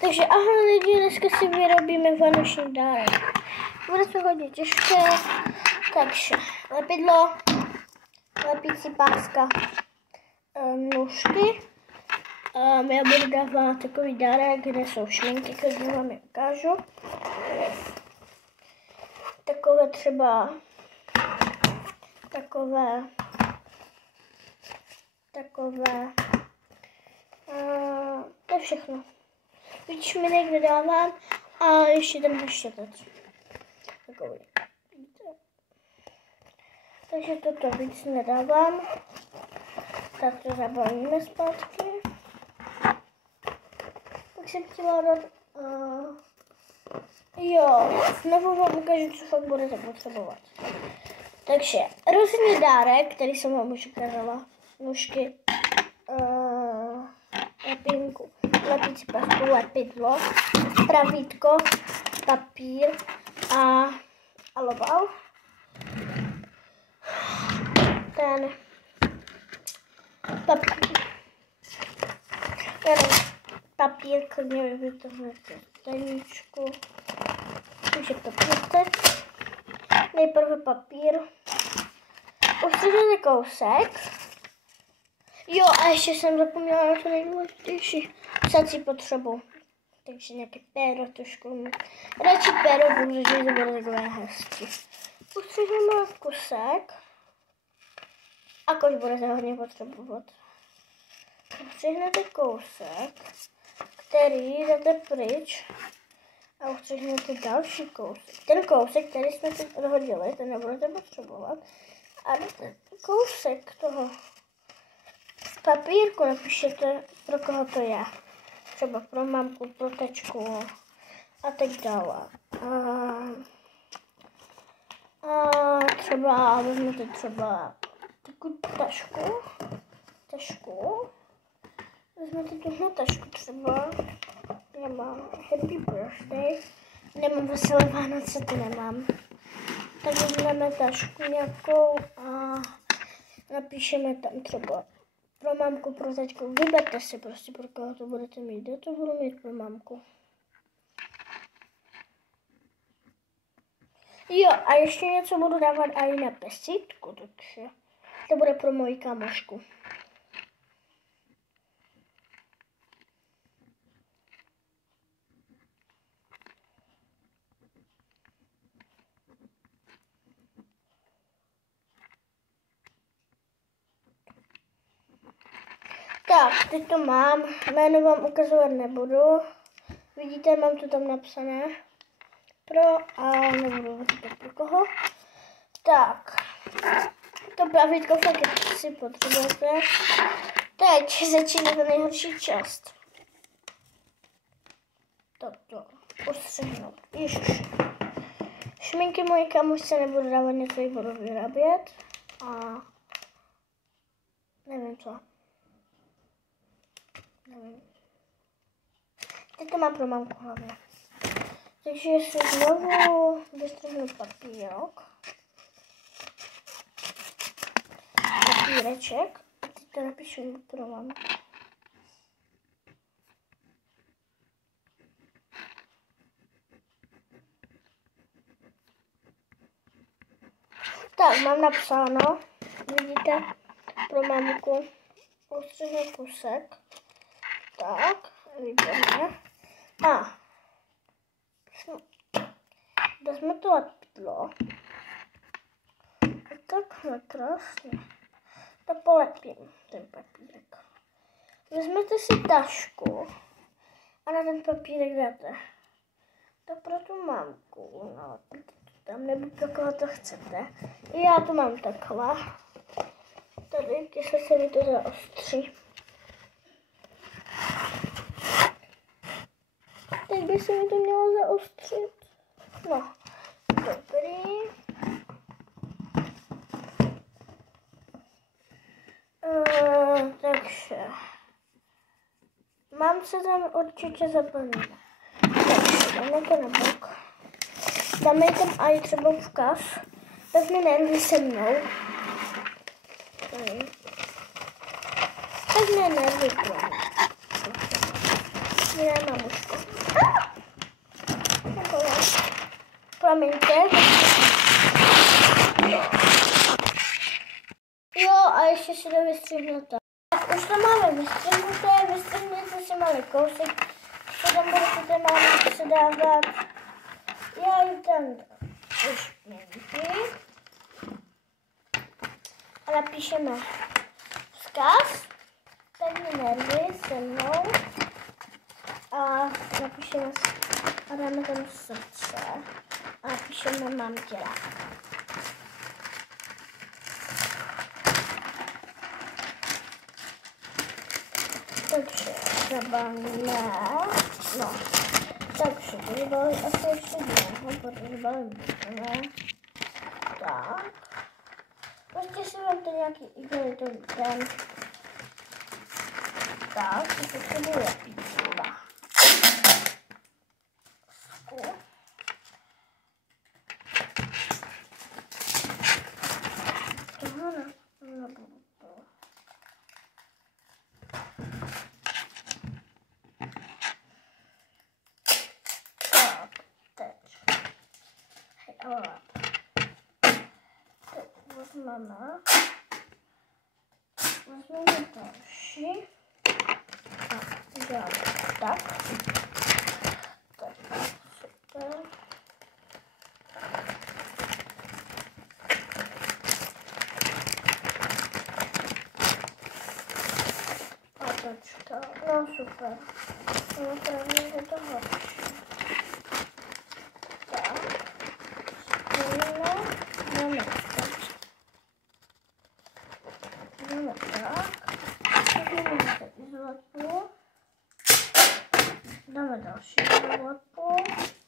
Takže ahoj lidi, dneska si vyrobíme vánoční dárek. Bude to hodně těžké, takže lepidlo, lepící páska, nůžky. Já budu dávat takový dárek, kde jsou šminky, které vám je ukážu. Takové třeba, to je všechno. Víc šminek nedávám a ještě ten štětec. Takový. Takže toto víc nedávám. Tak to zabalíme zpátky. Tak jsem chtěla dát... Jo, znovu vám ukážu, co fakt budete potřebovat. Takže rozhodně dárek, který jsem vám už ukázala. Nůžky, lepinku, lepící pásku, lepidlo, pravítko, papír a aloval. Ten papír, klidně vytrhnete staničku. Takže papír. Nejprve papír. Odstřihněte kousek. Jo, a ještě jsem zapomněla na to nejdůležitější. Psací potřebu. Takže nějaké péro trošku. Radši péro, protože to bude takové hezky. Ustřihneme kusek. A kož budete hodně potřebovat. Ustřihnete kousek, který dáte pryč. A ustřihnete další kousek. Ten kousek, který jsme teď odhodili, ten nebudete potřebovat. A dáte kousek toho papírku, napíšete, pro koho to je. Třeba pro mamku, pro tečku a tak dále. A třeba vezmete třeba takovou tašku. Vezmete tuhle tašku třeba. Já mám Happy Birthday. Nemám Veselé Vánoce, to nemám. Tak vezmeme tašku nějakou a napíšeme tam třeba pro mamku, pro taťku. Vyberte si prostě, pro koho to budete mít. Já to budu mít pro mamku. Jo, a ještě něco budu dávat i na pesítku, takže to bude pro moji kamošku. Tak, teď to mám, jméno vám ukazovat nebudu, vidíte, mám to tam napsané, a nebudu říkat pro koho. Tak, to pravítko fakt si potřebujete. Teď začíná ta nejhorší část. Toto, ustřihnout, ježiš. Šminky mojí kamošce nebudu dávat, něco jí budu vyrábět a nevím co. Nevím. Teď to mám pro mamku hlavně. Takže si znovu vystrhnu papíreček a teď to napíšu pro mamku. Tak, mám napsáno, vidíte, pro mamku, ustřihnu kusek. Tak, výborně. A vezme to lepidlo. A takhle krásně. To polepím, ten papírek. Vezmete si tašku a na ten papírek dáte. To pro tu mamku, no, tam nebo pro koho to chcete. I já to mám takhle. Tady, jestli se mi to zaostří. Teď by se mi to mělo zaostřit. No, dobrý. Takže mám se tam určitě zaplnit. Takže dáme to na bok. Dáme tam i třeba vzkaz. Vezmi nervy se mnou. Vezmi nervy pro mě. Já mám už to. promiňte. Jo, a ještě si to vystřihnuto. Tak už to máme vystřihnuté, vystřihněte si malý kousek, co tam budete máme se dávat. Já ji tam už šminky. A napíšeme vzkaz, pevné nervy se mnou. A napíšeme a dáme tam srdce. A napíšeme mám tě rád. Takže třeba ne, no, takže to bylo asi ještě dlouho, protože bylo tak. Prostě si vemte nějaký igelitový ten. Tak, to potřebuje píčura. Tohle nebudu to. Tak, teď. Hej, ale teď vezmeme další a uděláme tak. Tak, super. Patočka, no super. No pravdě je to horší. Tak, spojíme, dáme tak. Dáme tak. Vezmeme se izolaci. Dáme další izolaci.